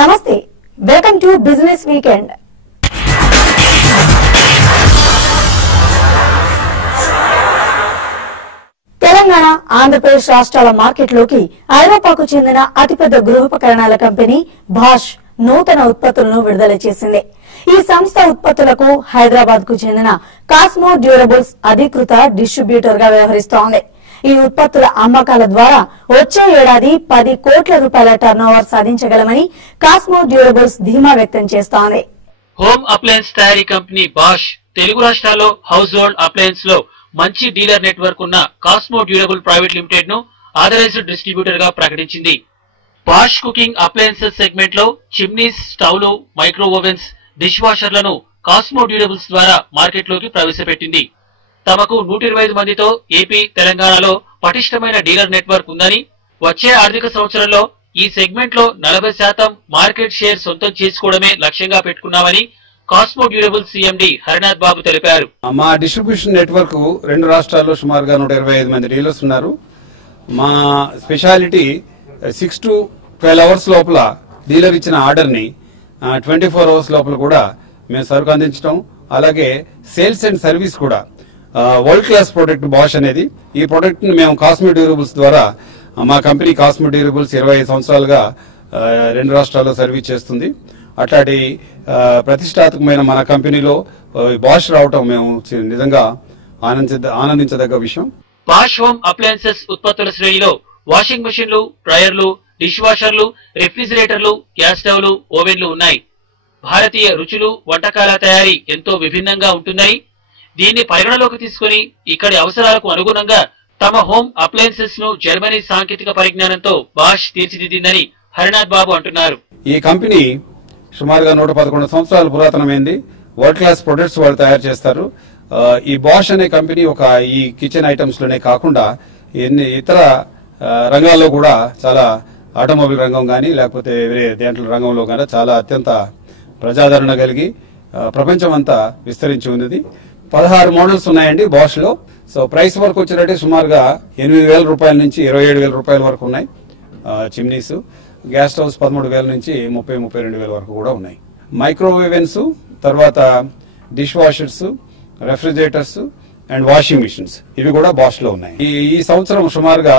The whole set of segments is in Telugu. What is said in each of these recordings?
నమస్తే welcome to business weekend Telangana Andhra Pradesh రాష్ట్రాల మార్కెట్లోకి ఐరోపాకు చెందిన అతిపెద్ద గృహోపకరణాల కంపెనీ బాష్ నూతన ఉత్పత్తులను విడుదల చేసింది। ఈ సంస్థ ఉత్పత్తులకు హైదరాబాద్ కు చెందిన కాస్మో డ్యూరబుల్స్ అధికృత డిస్ట్రిబ్యూటర్ గా వ్యవహరిస్తోంది। ఈ ఉత్పత్తుల అమ్మకాల ద్వారా వచ్చే ఏడాది 10 కోట్ల రూపాయల టర్నోవర్ సాధించగలమని కాస్మో డ్యూరబుల్స్ ధీమా వ్యక్తం చేస్తోంది। హోమ్ అప్లయన్స్ తయారీ కంపెనీ బాష్ తెలుగు రాష్ట్రాల్లో హౌస్ హోల్డ్ అప్లయన్స్ లో మంచి డీలర్ నెట్వర్క్ ఉన్న కాస్మో డ్యూరబుల్ ప్రైవేట్ లిమిటెడ్ ను ఆథరైజ్డ్ డిస్ట్రిబ్యూటర్ గా ప్రకటించింది। బాష్ కుకింగ్ అప్లయన్సెస్ సెగ్మెంట్ లో చిమ్నీస్, స్టవ్లు, మైక్రో ఓవెన్స్, డిష్ వాషర్లను కాస్మో డ్యూరబుల్స్ ద్వారా మార్కెట్ లోకి ప్రవేశపెట్టింది। తమకు 125 మందితో ఏపీ, తెలంగాణలో పటిష్టమైన డీలర్ నెట్వర్క్ ఉందని, వచ్చే ఆర్థిక సంవత్సరంలో ఈ సెగ్మెంట్ లో 40% మార్కెట్ షేర్ సొంతం చేసుకోవడమే లక్ష్యంగా పెట్టుకున్నామని కాస్మో డ్యూరబుల్ సిఎండి హరినాథ్ బాబు తెలిపారు। మా డిస్ట్రిబ్యూషన్ నెట్వర్క్ 2 రాష్ట్రాల్లో సుమారుగా 125 మంది డీలర్స్ ఉన్నారు। మా స్పెషాలిటీ 6 to 12 అవర్స్ లోపల డీలర్ ఇచ్చిన ఆర్డర్ ని 24 అవర్స్ లోపల కూడా మేము సరుకు అందించడం, అలాగే సేల్స్ అండ్ సర్వీస్ కూడా వరల్డ్ క్లాస్ ప్రొడక్ట్ బాష్ అనేది। ఈ ప్రొడక్ట్ ని మేము కాస్మో డ్యూరబుల్స్ ద్వారా మా కంపెనీ కాస్మో డ్యూరబుల్స్ 25 సంవత్సరాలుగా 2 రాష్ట్రాల్లో సర్వీస్ చేస్తుంది। అట్లాంటి ప్రతిష్టాత్మకమైన మన కంపెనీలో బాష్ రావటం మేము నిజంగా ఆనందించదగ్గ విషయం। బాష్ హోమ్ అప్లయన్సెస్ ఉత్పత్తుల శ్రేణిలో వాషింగ్ మెషిన్లు, డ్రైయర్లు, డిష్ వాషర్లు, రెఫ్రిజిరేటర్లు, గ్యాస్ స్టవ్లు, ఓవెన్లు ఉన్నాయి। భారతీయ రుచులు, వంటకాల తయారీ ఎంతో విభిన్నంగా ఉంటుందని, దీన్ని పరిగణలోకి తీసుకుని ఇక్కడి అవసరాలకు అనుగుణంగా తమ హోమ్ అప్లయన్సెస్ ను జర్మనీ సాంకేతిక పరిజ్ఞానంతో బాష్ తీర్చిదిద్దిందని హరినాథ్ బాబు అంటున్నారు। ఈ కంపెనీ సుమారుగా 111 సంవత్సరాల పురాతనమైంది। వరల్డ్ క్లాస్ ప్రొడక్ట్స్ వాళ్ళు తయారు చేస్తారు। ఈ బాష్ అనే కంపెనీ ఈ కిచెన్ ఐటమ్స్ లోనే కాకుండా ఇతర రంగాల్లో కూడా చాలా ఆటోమొబైల్ రంగం గానీ లేకపోతే వేరే దేంట్ల రంగంలో గానీ చాలా అత్యంత ప్రజాదరణ కలిగి ప్రపంచం అంతా విస్తరించి ఉన్నది। 16 మోడల్స్ ఉన్నాయండి బాష్ లో। సో ప్రైస్ వరకు వచ్చినట్టే సుమారుగా 8,000 రూపాయల నుంచి 27,000 రూపాయల వరకు ఉన్నాయి చిమ్నీస్। గ్యాస్ స్టవ్స్ 13,000 నుంచి 32,000 వరకు కూడా ఉన్నాయి। మైక్రోవేవెన్స్, తర్వాత dish washers, refrigerators and washing machines ఇవి కూడా బాష్ లో ఉన్నాయి। ఈ సంవత్సరం సుమారుగా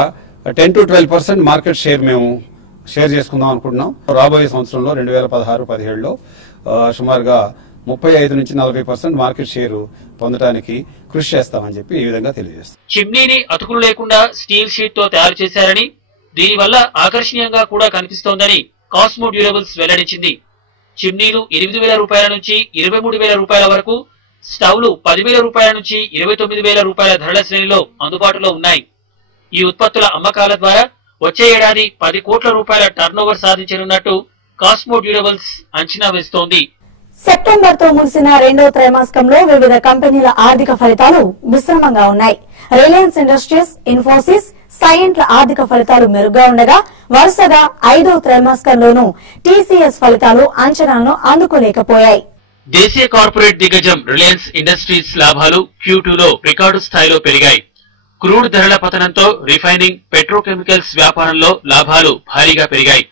10 to 12% మార్కెట్ షేర్ మేము షేర్ చేసుకుందాం అనుకుంటున్నాం। రాబోయే సంవత్సరంలో 2016-17లో సుమారుగా 35 నుంచి 40% మార్కెట్ షేర్ పొందడానికి కృషి చేస్తామని చెప్పి ఈ విధంగా తెలియజేస్తాం। చిమ్నీని అతుకులు లేకుండా స్టీల్ షీట్ తో తయారు చేశారని, దీనివల్ల ఆకర్షణీయంగా కూడా కనిపిస్తోందని కాస్మో డ్యూరబుల్స్ వెల్లడించింది। చిమ్నీలు 8,000 రూపాయల నుంచి 23,000 రూపాయల వరకు, స్టవ్లు 10,000 రూపాయల నుంచి 29,000 రూపాయల ధరల శ్రేణిలో అందుబాటులో ఉన్నాయి। ఈ ఉత్పత్తుల అమ్మకాల ద్వారా వచ్చే ఏడాది 10 కోట్ల రూపాయల టర్నోవర్ సాధించనున్నట్టు కాస్మో డ్యూరబుల్స్ అంచనా వేస్తోంది। సెప్టెంబర్ తో ముగిసిన 2వ త్రైమాసికంలో వివిధ కంపెనీల ఆర్థిక ఫలితాలు మిశ్రమంగా ఉన్నాయి। రిలయన్స్ ఇండస్ట్రీస్, ఇన్ఫోసిస్, సైయెంట్ల ఆర్థిక ఫలితాలు మెరుగ్గా ఉండగా, వరుసగా 5వ త్రైమాసికంలోనూ టీసీఎస్ ఫలితాలు అంచనాలను అందుకోలేకపోయాయి। దేశీయ కార్పొరేట్ దిగ్గజం రిలయన్స్ ఇండస్ట్రీస్ లాభాలు Q2లో రికార్డు స్థాయిలో పెరిగాయి। క్రూడ్ ధరల పతనంతో రిఫైనింగ్, పెట్రోకెమికల్స్ వ్యాపారంలో లాభాలు భారీగా పెరిగాయి।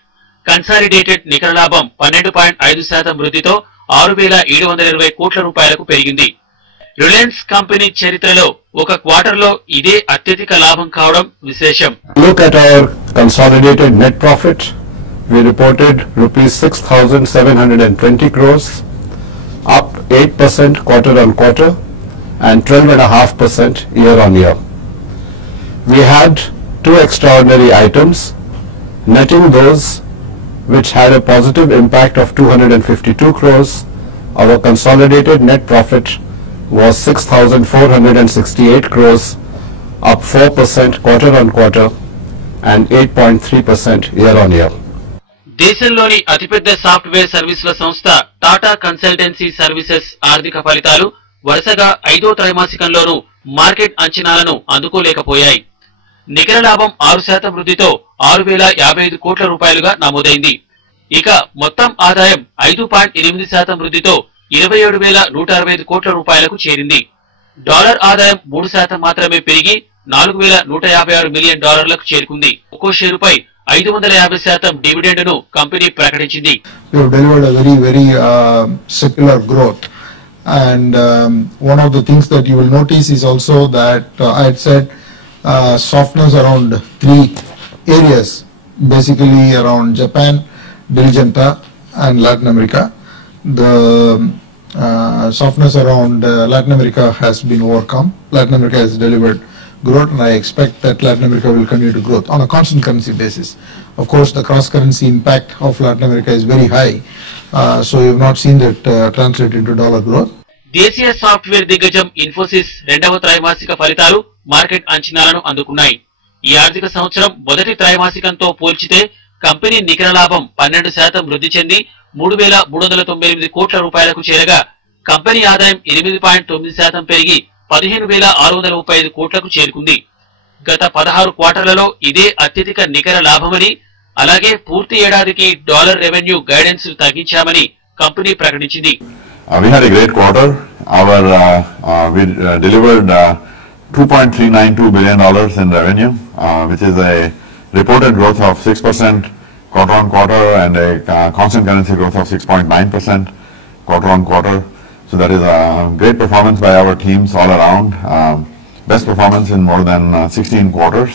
కన్సాలిడేటెడ్ నికర లాభం 12.5% వృద్ధితో 6,720 కోట్ల రూపాయలకు పెరిగింది। రిలయన్స్ కంపెనీ చరిత్రలో ఒక క్వార్టర్లో ఇదే అత్యధిక లాభం కావడం విశేషం। Look at our consolidated net profit. We reported rupees 6,720 crores, up 8% quarter on quarter and 12.5% year on year. We had 2 extraordinary items, netting those which had a positive impact of 252 crores. Our consolidated net profit was 6,468 crores, up 4% quarter on quarter and 8.3% year on year. దేశంలోని అతిపెద్ద సాఫ్ట్వేర్ సర్వీసుల సంస్థ టాటా కన్సల్టెన్సీ సర్వీసెస్ ఆర్థిక ఫలితాలు వరుసగా 5వ త్రైమాసికంలోనూ మార్కెట్ అంచనాలను అందుకోలేకపోయాయి। నికర లాభం 6% వృద్ధితో 6,055 కోట్ల రూపాయలుగా నమోదైంది। ఇక మొత్తం ఆదాయం 5.8% వృద్ధితో 27,165 కోట్ల రూపాయలకు చేరింది। డాలర్ ఆదాయం 3% మాత్రమే పెరిగి $4,156 మిలియన్ చేరుకుంది। ఒక్కో షేరుపై 550% డివిడెండ్ ను కంపెనీ ప్రకటించింది. We have delivered a very secular growth. And one of the things that you will notice is also that I had said softness around 3 areas, basically around Japan, Diligenta and Latin America. The softness around Latin America has been overcome. Latin America has delivered growth, and I expect that Latin America will continue to grow on a constant currency basis. Of course, the cross-currency impact of Latin America is very high, so you have not seen that translate into dollar growth. దేశీయ సాఫ్ట్వేర్ దిగ్గజం ఇన్ఫోసిస్ రెండవ త్రైమాసిక ఫలితాలు మార్కెట్ అంచనాలను అందుకున్నాయి. ఈ ఆర్థిక సంవత్సరం మొదటి త్రైమాసికంతో పోల్చితే కంపెనీ నికర లాభం 12% వృద్ధి చెంది 3,398 కోట్ల రూపాయలకు చేరగా కంపెనీ ఆదాయం 8.9% పెరిగి 15,635 కోట్లకు చేరుకుంది. గత 16 క్వార్టర్లలో ఇదే అత్యధిక నికర లాభమని, అలాగే పూర్తి ఏడాదికి డాలర్ రెవెన్యూ గైడెన్స్ తగ్గించామని కంపెనీ ప్రకటించింది. We had a great quarter. We delivered $2.392 billion in revenue, which is a reported growth of 6% quarter on quarter and a constant currency growth of 6.9% quarter on quarter. So that is a great performance by our teams all around. Best performance in more than 16 quarters.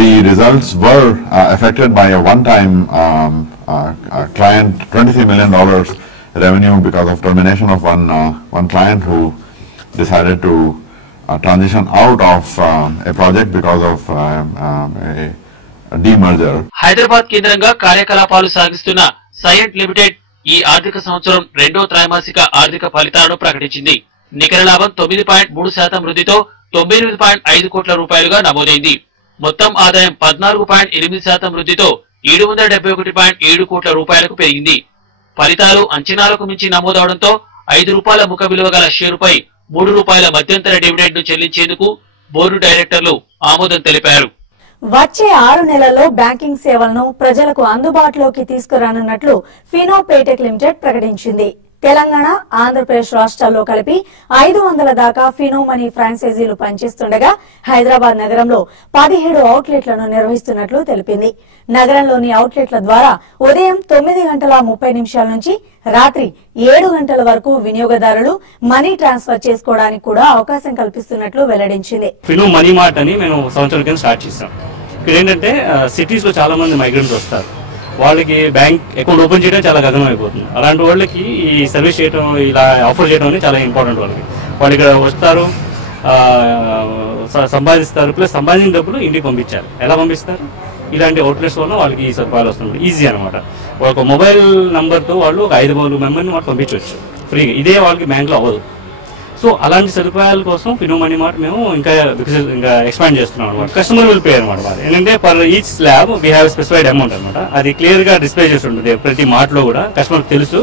The results were affected by a one-time client, $23 million revenue because of termination of one client who decided to transition out of a project because of a demerger. Hyderabad కేంద్రంగా కార్యకలాపాలు సాగిస్తున్న సైయెంట్ లిమిటెడ్ ఈ ఆర్థిక సంవత్సరం రెండో త్రైమాసిక ఆర్థిక ఫలితాలను ప్రకటించింది. నికర లాభం 9.3% వృద్ధితో 98.5 కోట్ల రూపాయలుగా నమోదైంది. మొత్తం ఆదాయం 14.8% వృద్ధితో 771.7 కోట్ల రూపాయలకు పెరిగింది. ఫలితాలు అంచనాలకు మించి నమోదవడంతో ₹5 ముఖ విలువ గల షేరుపై ₹3 మధ్యంతర డివిడెండ్ ను చెల్లించేందుకు బోర్డు డైరెక్టర్లు ఆమోదం తెలిపారు. వచ్చే 6 నెలల్లో బ్యాంకింగ్ సేవలను ప్రజలకు అందుబాటులోకి తీసుకురానున్నట్లు ఫినో పేటెక్ లిమిటెడ్ ప్రకటించింది. తెలంగాణ, ఆంధ్రప్రదేశ్ రాష్ట్రాల్లో కలిపి 500 దాకా ఫినో మనీ ఫ్రాంచైజీలు పనిచేస్తుండగా హైదరాబాద్ నగరంలో 17 అవుట్లెట్లను నిర్వహిస్తున్నట్లు తెలిపింది. నగరంలోని అవుట్లెట్ల ద్వారా ఉదయం 9:30 నుంచి రాత్రి 7 గంటల వరకు వినియోగదారులు మనీ ట్రాన్స్ఫర్ చేసుకోవడానికి కూడా అవకాశం కల్పిస్తున్నట్లు వెల్లడించింది. ఫినో మనీ మార్ట్ అని మేము సంవత్సరం కింద స్టార్ట్ చేసాం. ఇక్కడ ఏంటంటే సిటీస్ లో చాలా మంది మైగ్రెంట్స్ వస్తారు. వాళ్ళకి బ్యాంక్ అకౌంట్ ఓపెన్ చేయడం చాలా గగనం అయిపోతుంది. అలాంటి వాళ్ళకి ఈ సర్వీస్ చేయడం, ఇలా ఆఫర్ చేయడం అనేది చాలా ఇంపార్టెంట్. వాళ్ళు ఇక్కడ వస్తారు, సంపాదిస్తారు, ప్లస్ సంపాదించిన డబ్బులు ఇంటికి పంపించారు. ఎలా పంపిస్తారు? ఇలాంటి అవుట్లెట్స్ వల్ల వాళ్ళకి ఈ సదుపాయాలు వస్తుంది. ఈజీ అనమాట. ఒక మొబైల్ నంబర్తో వాళ్ళు ఒక 5 మెంబర్ని వాళ్ళు పంపించవచ్చు ఫ్రీగా. ఇదే వాళ్ళకి బ్యాంక్లో అవ్వదు. సో అలాంటి సదుపాయాల కోసం ఫినో మనీ మార్ట్ మేము ఇంకా ఎక్స్పాండ్ చేస్తున్నాం అనమాట. కస్టమర్ విల్ పే అనమాట. ఏంటంటే per each slab we have specified amount అనమాట. అది క్లియర్ గా డిస్ప్లే చేసి ఉంటుంది ప్రతి మార్ట్ లో కూడా. కస్టమర్ తెలుసు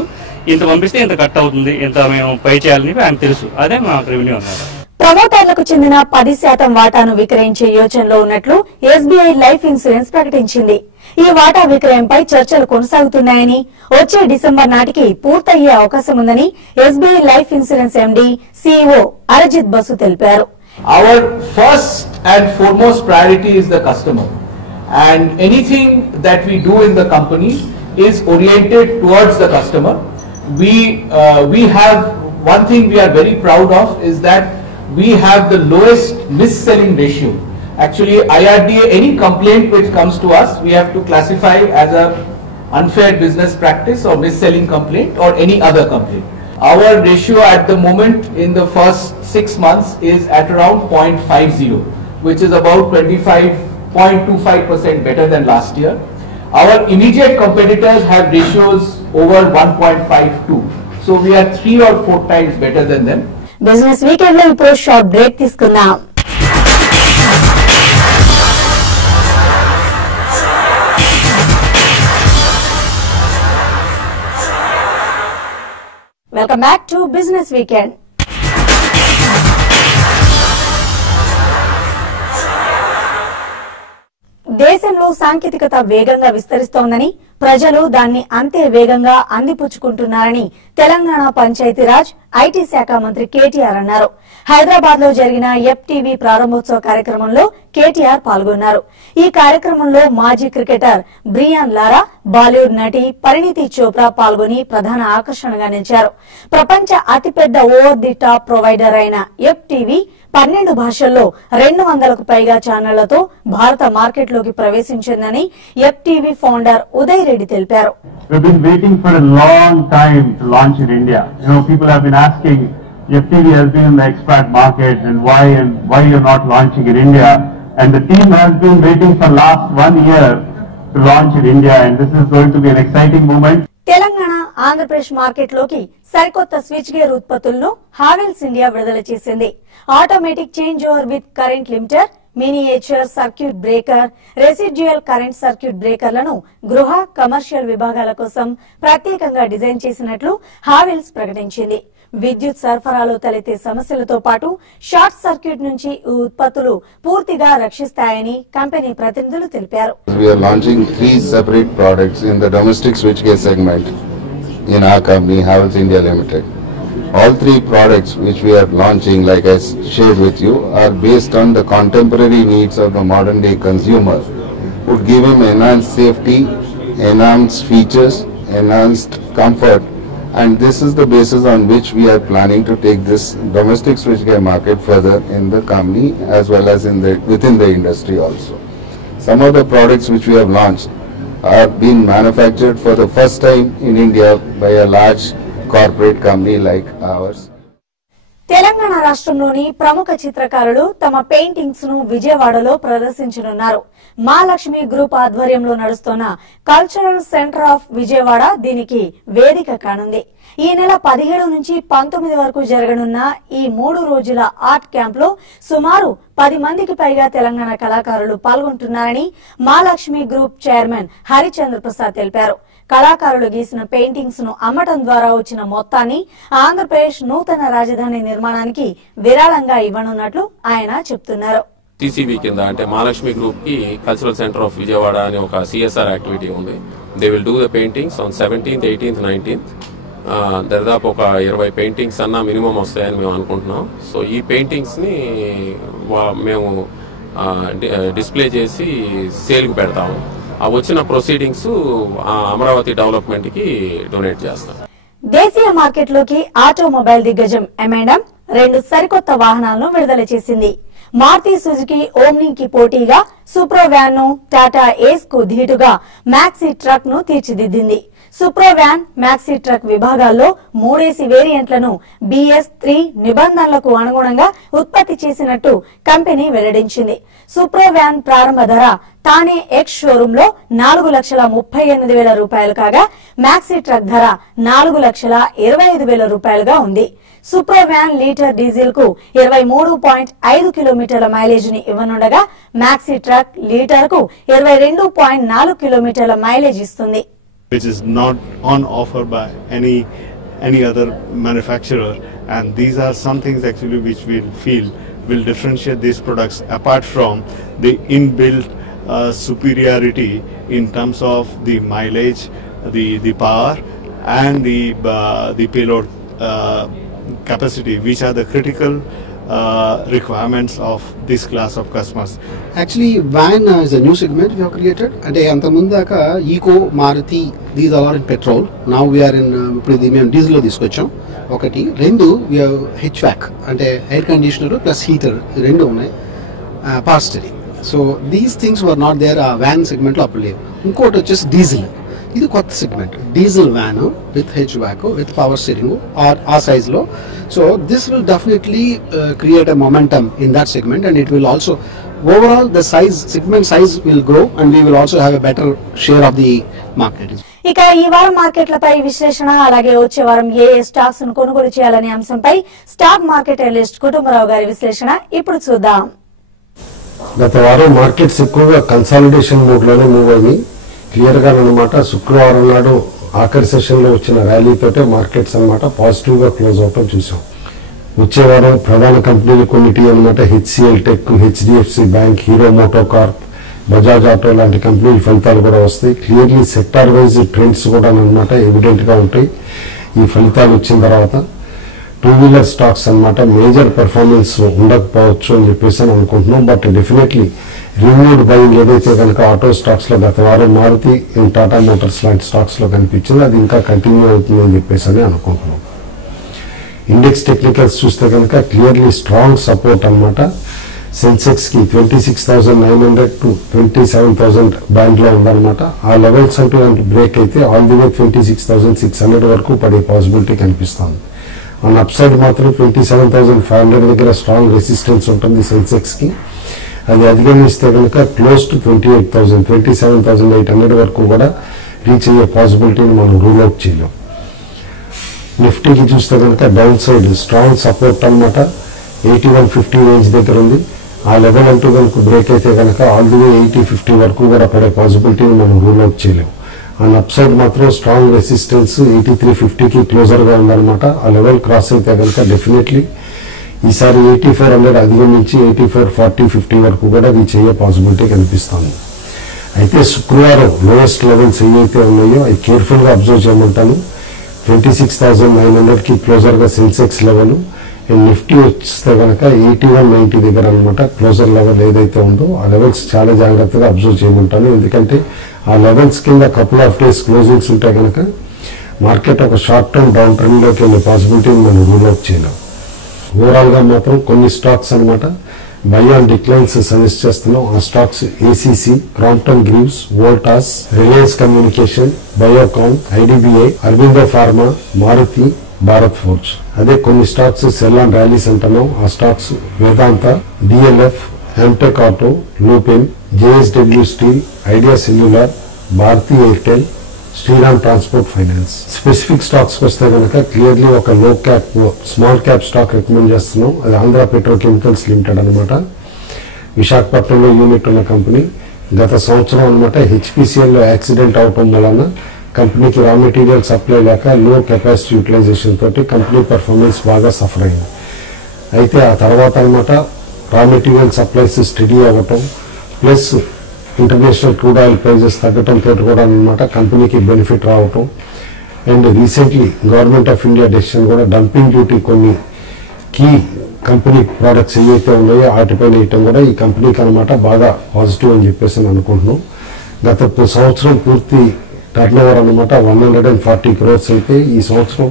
ఇంత పంపిస్తే ఇంత కట్ అవుతుంది, ఇంత మేము పే చేయాలని ఆయనకు తెలుసు. అదే మాకు రెవెన్యూ అన్నమాట. ప్రమోటర్లకు చెందిన 10% వాటాను విక్రయించే యోచనలో ఉన్నట్లు ఎస్బీఐ లైఫ్ ఇన్సూరెన్స్ ప్రకటించింది. ఈ వాటా విక్రయంపై చర్చలు కొనసాగుతున్నాయని, వచ్చే డిసెంబర్ నాటికి పూర్తయ్యే అవకాశం ఉందని SBI life insurance MD CEO Arijit Basu తెలిపారు. Our first and foremost priority is the customer, and anything that we do in the company is oriented towards the customer. We have one thing we are very proud of is that we have the lowest mis-selling ratio. Actually, IRDA, any complaint which comes to us, we have to classify as a unfair business practice or mis-selling complaint or any other complaint. Our ratio at the moment in the first 6 months is at around 0.50, which is about 25.25% better than last year. Our immediate competitors have ratios over 1.52. So we are 3 or 4 times better than them. Business weekend లో ఇప్పుడు షార్ట్ బ్రేక్ తీసుకుందాం. Welcome back to business weekend. దేశంలో సాంకేతికత వేగంగా విస్తరిస్తోందని, ప్రజలు దాన్ని అంతే వేగంగా అందిపుచ్చుకుంటున్నారని తెలంగాణ పంచాయతీరాజ్ ఐటీ శాఖ మంత్రి కేటీఆర్ అన్నారు. హైదరాబాద్ లో జరిగిన FTV ప్రారంభోత్సవ కార్యక్రమంలో కేటీఆర్ పాల్గొన్నారు. ఈ కార్యక్రమంలో మాజీ క్రికెటర్ బ్రియాన్ లారా, బాలీవుడ్ నటి పరిణీతి చోప్రా పాల్గొని ప్రధాన ఆకర్షణగా నిలిచారు. ప్రపంచ అతిపెద్ద ఓవర్ ది టాప్ ప్రొవైడర్ అయిన FTV 12 భాషల్లో 200కు పైగా ఛానళ్లతో భారత మార్కెట్లోకి ప్రవేశించిందని FTV ఫౌండర్ ఉదయ్ రెడ్డి తెలిపారు. We've been waiting for a long time to launch in India. People have been asking, FTV has been in the expat market and why you're not launching in India? And the team has been waiting for last 1 year to launch in India, and this is going to be an exciting moment. Telangana, Andhra Pradesh మార్కెట్లోకి సరికొత్త స్విచ్ గేర్ ఉత్పత్తులను హావెల్స్ ఇండియా విడుదల చేసింది. Automatic change over with current limiter, miniature circuit breaker, residual current circuit బ్రేకర్లను గృహ, కమర్షియల్ విభాగాల కోసం ప్రత్యేకంగా డిజైన్ చేసినట్లు హావెల్స్ ప్రకటించింది. విద్యుత్ సరఫరాలో తలెత్తే సమస్యలతో పాటు షార్ట్ సర్క్యూట్ నుంచి ఈ ఉత్పత్తులు పూర్తిగా రక్షిస్తాయని కంపెనీ ప్రతినిధులు తెలిపారు. We are launching 3 separate products in the domestic switchgear segment in our company, Havells India Limited. All 3 products which we are launching, like I shared with you, are based on the contemporary needs of the modern day consumer, would give him enhanced safety, enhanced features, enhanced comfort, and this is the basis on which we are planning to take this domestic switchgear market further in the company as well as within the industry also. Some of the products which we have launched are being manufactured for the first time in India by a large corporate company like ours. Telangana రాష్ట్రంలోని ప్రముఖ చిత్రకారులు తమ పెయింటింగ్స్ ను విజయవాడలో ప్రదర్శించనున్నారు. మహాలక్ష్మి గ్రూప్ ఆధ్వర్యంలో నడుస్తున్న కల్చరల్ సెంటర్ ఆఫ్ విజయవాడ దీనికి వేదిక కానుంది. ఈ నెల 17 నుంచి 19 వరకు జరగనున్న ఈ 3 రోజుల ఆర్ట్ క్యాంప్ లో సుమారు 10 మందికి పైగా తెలంగాణ కళాకారులు పాల్గొంటున్నారని మహాలక్ష్మి గ్రూప్ చైర్మన్ హరిచంద్ర ప్రసాద్ తెలిపారు. కళాకారులు గీసిన పెయింటింగ్స్ ను అమ్మటం ద్వారా వచ్చిన మొత్తాన్ని ఆంధ్రప్రదేశ్ నూతన రాజధాని నిర్మాణానికి విరాళంగా ఇవ్వనున్నట్లు ఆయన చెప్తున్నారు. TCV కింద అంటే మహాలక్ష్మి గ్రూప్ కి కల్చరల్ సెంటర్ ఆఫ్ విజయవాడ అని ఒక CSR యాక్టివిటీ ఉంది. They will do the paintings on 17th, 18th, 19th. దాదాపు ఒక 20 పెయింటింగ్స్ అన్నా మినిమం వస్తాయని మేము అనుకుంటున్నాం. సో ఈ పెయింటింగ్స్ ని మేము డిస్ప్లే చేసి సేల్కి పెడతాము. ఆ వచ్చిన ప్రొసీడింగ్స్ అమరావతి డెవలప్మెంట్ కి డొనేట్ చేస్తాం. దేశీయ మార్కెట్లోకి ఆటోమొబైల్ దిగ్గజం M&M 2 సరికొత్త వాహనాలను విడుదల చేసింది. మారుతి సుజుకి ఓమ్నీకి పోటీగా సూప్రో వ్యాన్ ను, టాటా ఏస్ కు ధీటుగా మ్యాక్సీ ట్రక్ ను తీర్చిదిద్దింది. సూప్రో వ్యాన్, మ్యాక్సీ ట్రక్ విభాగాల్లో 3 AC వేరియంట్లను BS3 నిబంధనలకు అనుగుణంగా ఉత్పత్తి చేసినట్టు కంపెనీ వెల్లడించింది. సూప్రో వ్యాన్ ప్రారంభ ధర తానే ఎక్స్ షోరూమ్ లో 4,38,000 రూపాయలు కాగా మ్యాక్సీ ట్రక్ ధర 4,25,000 రూపాయలుగా ఉంది. సూప్రో వ్యాన్ లీటర్ డీజిల్ కు 23.5 కిలోమీటర్ల మైలేజ్ ని ఇవ్వనుండగా మ్యాక్సీ ట్రక్ లీటర్ కు 22.4 కిలోమీటర్ల మైలేజ్ ఇస్తుంది. Which is not on offer by any other manufacturer, and these are some things actually which we feel will differentiate these products apart from the inbuilt superiority in terms of the mileage, the power, and the payload capacity, which are the critical requirements of this class of customers. Actually, van is a new segment we have created. Ante antamundaka Eco, Maruti, these are all in petrol. Now we are in diesel lo తీసుకొచ్చాం. ఒకటి రెండు we have HVAC అంటే air conditioner plus heater రెండు ఉన్నాయి. Power steering. So these things were not there van segment లో అప్పుడు లేవు. ఇంకోటి వచ్చేసి డీజిల్. ఇది కొత్త segment, diesel van with HVAC with power steering ఆ సైజ్ లో. So this will definitely create a momentum in that segment and it will also overall the size segment size will grow and we will also have a better share of the market. ఇక ఈ వారం మార్కెట్లపై విశ్లేషణ, అలాగే వచ్చే వారం ఏ స్టాక్స్ ను కొనుగోలు చేయాలనే అంశంపై స్టాక్ మార్కెట్ అనలిస్ట్ కుటుంబరావు గారి విశ్లేషణ ఇప్పుడు చూద్దాం. గత వారం మార్కెట్స్ ఎక్కువగా కన్సాలిడేషన్ మోడ్ లోనే మూవ్ అయ్యి క్లియర్ గా అనమాట. శుక్రవారం నాడు ఆఖరి సెషన్ లో వచ్చిన ర్యాలీతోటే మార్కెట్స్ అనమాట పాజిటివ్ గా క్లోజ్ అవటం చూసాం. వచ్చే వారం ప్రధాన కంపెనీలు కొన్నిటి అనమాట HCL tech, HDFC bank, hero MotoCorp, Bajaj auto లాంటి కంపెనీల ఫలితాలు కూడా వస్తాయి. క్లియర్లీ సెక్టార్ వైజ్ ట్రెండ్స్ కూడా అన్నమాట ఎవిడెంట్ గా ఉంటాయి ఈ ఫలితాలు వచ్చిన తర్వాత. టూ వీలర్ స్టాక్స్ అన్నమాట మేజర్ పెర్ఫార్మెన్స్ ఉండకపోవచ్చు అని చెప్పేసి అనుకుంటున్నాం. బట్ డెఫినెట్లీ రిన్యూడ్ బయింగ్ ఏదైతే కనుక ఆటో స్టాక్స్ లో గత వారం మారుతి టాటా మోటార్స్ లాంటి స్టాక్స్ లో కనిపించింది, అది ఇంకా కంటిన్యూ అవుతుందని చెప్పేసి అనుకుంటున్నాం. ఇండెక్స్ టెక్నికల్స్ చూస్తే కనుక క్లియర్లీ స్ట్రాంగ్ సపోర్ట్ అన్నమాట. సెన్సెక్స్ కి 26,900 to 27,000 బ్యాండ్ లో ఉందన్నమాట. ఆ లెవెల్స్ అంటూ బ్రేక్ అయితే ఆల్ ది వే 26,600 వరకు పడే పాసిబిలిటీ కనిపిస్తుంది. ఆన్ అప్ సైడ్ మాత్రం 27,500 దగ్గర స్ట్రాంగ్ రెసిస్టెన్స్ ఉంటుంది సెన్సెక్స్ కి. అది అధిగమిస్తే కనుక క్లోజ్ టు 28,000, 27,800 వరకు కూడా రీచ్ అయ్యే పాసిబిలిటీని మనం రూల్ అవుట్ చేయలేం. నిఫ్టీకి చూస్తే కనుక డౌన్ సైడ్ స్ట్రాంగ్ సపోర్ట్ అన్నమాట 8150 రేంజ్ దగ్గర ఉంది. ఆ లెవెల్ అంటూ కనుక బ్రేక్ అయితే కనుక ఆల్ ది వే 8050 వరకు కూడా పడే పాసిబిలిటీని మనం రూల్ అవుట్ చేయలేం. అండ్ అప్ సైడ్ మాత్రం స్ట్రాంగ్ రెసిస్టెన్స్ 8350కి క్లోజర్ గా ఉందన్నమాట. ఆ లెవెల్ క్రాస్ అయితే కనుక డెఫినెట్లీ ఈసారి 8400 అధిగమించి 8440, 50 వరకు కూడా రీచ్ అయ్యే పాసిబిలిటీ కనిపిస్తుంది. అయితే శుక్రవారం లోయెస్ట్ లెవెల్స్ ఏవైతే ఉన్నాయో అవి కేర్ఫుల్ గా అబ్జర్వ్ చేయమంటాను. 26,900కి క్లోజర్ గా సెన్సెక్స్ లెవెల్, అండ్ నిఫ్టీ వస్తే కనుక 8190 దగ్గర అనమాట క్లోజర్ లెవెల్ ఏదైతే ఉందో ఆ లెవెల్స్ చాలా జాగ్రత్తగా అబ్జర్వ్ చేయమంటాను. ఎందుకంటే ఆ లెవెల్స్ కింద కపుల్ ఆఫ్ డేస్ క్లోజింగ్స్ ఉంటే కనుక మార్కెట్ ఒక షార్ట్ టర్మ్ డౌన్ ట్రెండ్ లోకి వెళ్ళే పాసిబిలిటీని మనం రూల్ అవుట్ చేయలేం. ఓవరాల్ గా మాత్రం కొన్ని స్టాక్స్ అనమాట బై ఆన్ డిక్లైన్స్ సజెస్ట్ చేస్తున్నాం. ఆ stocks ACC, Crompton Greaves, Voltas, Reliance communication, Biocon, IDBI, Aurobindo pharma, Maruti, Bharat forge. అదే కొన్ని స్టాక్స్ సెల్ అండ్ ర్యాలీస్ అంటున్నాం. ఆ stocks Vedanta, DLF, Amtek auto, Lupin, JSW steel, Idea cellular, Bharti Airtel, Shriram transport finance. Specific stocks వస్తే కనుక క్లియర్లీ ఒక low cap, small cap stock recommend చేస్తున్నాం. అది ఆంధ్ర పెట్రోకెమికల్స్ లిమిటెడ్ అనమాట. విశాఖపట్నంలో యూనిట్ ఉన్న కంపెనీ. గత సంవత్సరం అనమాట హెచ్పిసిఎల్ లో యాక్సిడెంట్ అవటం వలన కంపెనీకి రా మెటీరియల్ సప్లై లేక లో కెపాసిటీ యూటిలైజేషన్ తోటి కంపెనీ పర్ఫార్మెన్స్ బాగా సఫర్ అయింది. అయితే ఆ తర్వాత అనమాట రా మెటీరియల్ సప్లైస్ స్టడీ అవ్వటం plus international crude oil prices తగ్గటంతో కూడా అనమాట కంపెనీకి బెనిఫిట్ రావటం. And recently government of India decision కూడా డంపింగ్ డ్యూటీ కొన్ని కీ కంపెనీ ప్రోడక్ట్స్ ఏవైతే ఉన్నాయో వాటిపైన వేయటం కూడా ఈ కంపెనీకి అనమాట బాగా పాజిటివ్ అని చెప్పేసి అనుకుంటున్నాం. గత సంవత్సరం పూర్తి టర్న్ ఓవర్ అనమాట 140 crores అయితే ఈ సంవత్సరం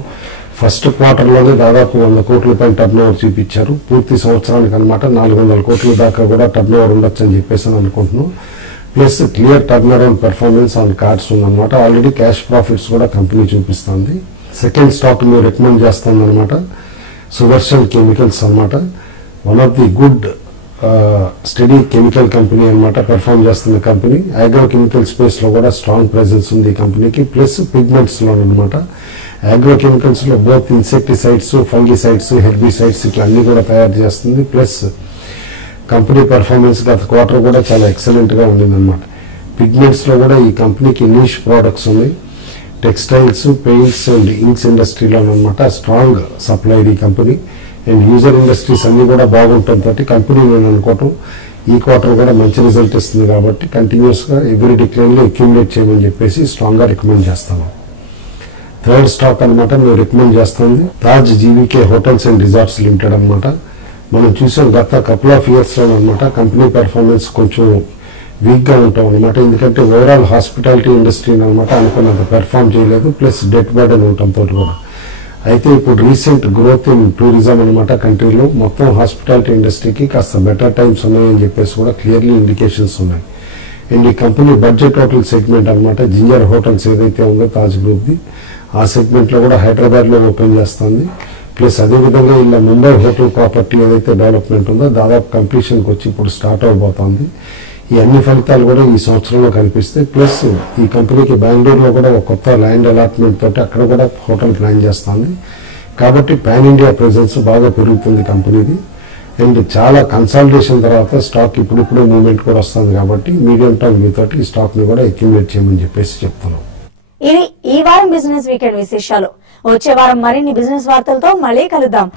ఫస్ట్ క్వార్టర్లోనే దాదాపు 100 కోట్ల పైన టర్న్ ఓవర్ చూపించారు. పూర్తి సంవత్సరానికి అనమాట 400 కోట్ల దాకా కూడా టర్న్ ఓవర్ ఉండొచ్చు అని చెప్పేసి అనుకుంటున్నాం. Plus clear turn around performance on cards ఉందన్నమాట. ఆల్రెడీ క్యాష్ ప్రాఫిట్స్ కూడా కంపెనీ చూపిస్తుంది. సెకండ్ స్టాక్ మేము రికమెండ్ చేస్తాం అనమాట సుదర్శన్ కెమికల్స్ అనమాట. One of the good study chemical company అనమాట, పెర్ఫార్మ్ చేస్తున్న కంపెనీ. అగ్రో కెమికల్ స్పేస్ లో కూడా స్ట్రాంగ్ ప్రెసెన్స్ ఉంది ఈ కంపెనీకి. ప్లస్ పిగ్మెంట్స్ లో అనమాట అగ్రో కెమికల్స్ లో బోత్ ఇన్సెక్టిసైడ్స్, ఫంగిసైడ్స్, హెర్బిసైడ్స్ ఇట్లా అన్ని కూడా తయారు చేస్తుంది. ప్లస్ కంపెనీ పెర్ఫార్మెన్స్ గత క్వార్టర్ కూడా చాలా ఎక్సలెంట్ గా ఉండిందన్నమాట. పిగ్మెంట్స్ లో కూడా ఈ కంపెనీకి నీష్ ప్రోడక్ట్స్ ఉన్నాయి. టెక్స్టైల్స్, పెయింట్స్ అండ్ ఇంక్స్ ఇండస్ట్రీలో అనమాట స్ట్రాంగ్ సప్లైర్ ఈ కంపెనీ. అండ్ యూజర్ ఇండస్ట్రీస్ అన్ని కూడా బాగుంటుంది కంపెనీ నేను అనుకోవటం ఈ క్వార్టర్ కూడా మంచి రిజల్ట్ ఇస్తుంది కాబట్టి కంటిన్యూస్ గా ఎవ్రీ డిక్లైన్ లో అక్యూములేట్ చేయమని చెప్పేసి స్ట్రాంగ్ గా రికమెండ్ చేస్తాను. థర్డ్ స్టాక్ అనమాట మేము రికమెండ్ చేస్తుంది Taj GVK hotels and resorts limited అనమాట. మనం చూసాం గత కపుల్ ఆఫ్ ఇయర్స్ లో అనమాట కంపెనీ పెర్ఫార్మెన్స్ కొంచెం వీక్ గా ఉంటాం అనమాట. ఎందుకంటే ఓవరాల్ హాస్పిటాలిటీ ఇండస్ట్రీ అనమాట అనుకున్నంత పెర్ఫార్మ్ చేయలేదు. ప్లస్ డెట్ బర్డెన్ ఉండటంతో కూడా. అయితే ఇప్పుడు రీసెంట్ గ్రోత్ ఇన్ టూరిజం అనమాట కంట్రీలో మొత్తం హాస్పిటాలిటీ ఇండస్ట్రీకి కాస్త బెటర్ టైమ్స్ ఉన్నాయని చెప్పేసి కూడా క్లియర్లీ ఇండికేషన్స్ ఉన్నాయి. అండ్ ఈ కంపెనీ బడ్జెట్ హోటల్ సెగ్మెంట్ అనమాట జింజర్ హోటల్స్ ఏదైతే ఉందో తాజ్ గ్రూప్ ది ఆ సెగ్మెంట్ లో కూడా హైదరాబాద్ లో ఓపెన్ చేస్తుంది. ప్లస్ అదేవిధంగా ఇలా ముంబై హోటల్ ప్రాపర్టీ ఏదైతే డెవలప్మెంట్ ఉందో దాదాపు కంప్లీషన్కి వచ్చి ఇప్పుడు స్టార్ట్ అవబోతోంది. ఈ అన్ని ఫలితాలు కూడా ఈ సంవత్సరంలో కనిపిస్తాయి. ప్లస్ ఈ కంపెనీకి బెంగళూరులో కూడా ఒక కొత్త ల్యాండ్ అలాట్మెంట్ తోటి అక్కడ కూడా హోటల్ ప్లాన్ చేస్తుంది. కాబట్టి పాన్ ఇండియా ప్రెజెన్స్ బాగా పెరుగుతుంది కంపెనీది. అండ్ చాలా కన్సాలిడేషన్ తర్వాత స్టాక్ ఇప్పుడిప్పుడే మూవ్మెంట్ కూడా వస్తుంది కాబట్టి మీడియం టర్మ్ మీతోటి ఈ స్టాక్ ని కూడా అక్యుములేట్ చేయమని చెప్పేసి చెప్తున్నాం. ఇది ఈ వారం బిజినెస్ వీకెండ్ విశేషాలు. వచ్చే వారం మరిన్ని బిజినెస్ వార్తలతో మళ్ళీ కలుద్దాం.